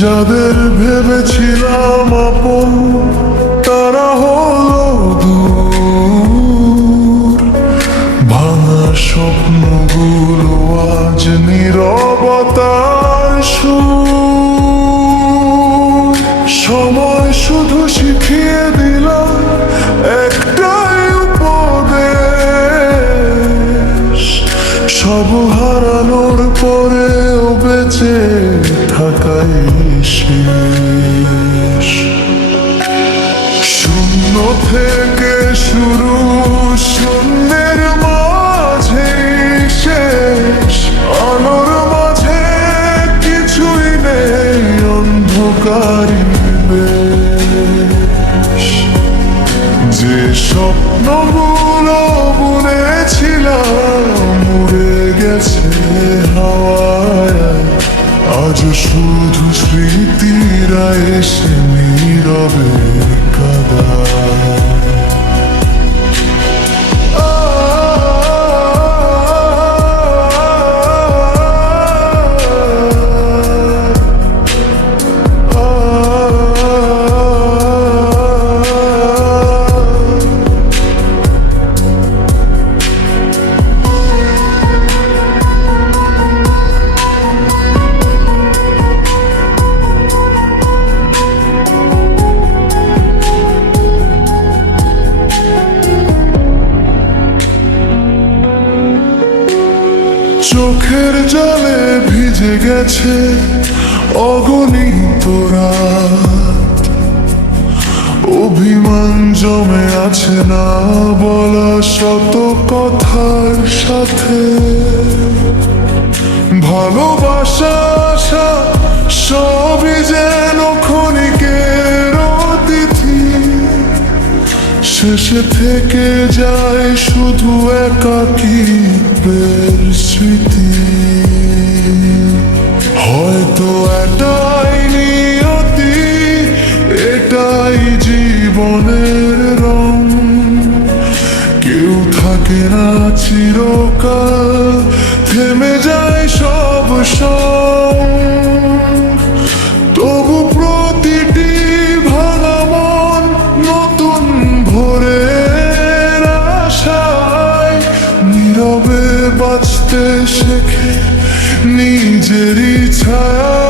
যাদের ভেবেছিলাম আপন তারা হলো দূর। ভাঙা স্বপ্নগুলো আজ নীরবতার সুর। সময় শুধু শিখিয়ে দিলাম একটাই উপদেশ, সব হারানোর পরেও বেঁচে থাকাই শেষ। শূন্য থেকে শুরু, শূন্যের মাঝে শেষ। আলোর মাঝে কিছুই নেই, অন্ধকারই বেশ। যে স্বপ্নগুলো বুনেছিলাম উড়ে গেছে হাওয়ায়, আজ শুধু স্মৃতিরা এসে নীরবে কাঁদায়। চোখের জলে ভিজে গেছে অগণিত রাত, অভিমান জমে আছে না বলা শত কথার সাথে। ভালোবাসা আশা সবই যেন ক্ষণিকের অতিথি, শেষে থেকে যায় শুধু একাকিত্বের স্মৃতি। হয়তো এটাই নিয়তি, এটাই জীবনের রং। কেউ থাকে না চিরকাল, থেমে যায় সব সব। তবু প্রতিটি ভাঙা মন নতুন ভোরের আশায় নীরবে বাঁচতে শেখে নিজেরই ছায়া।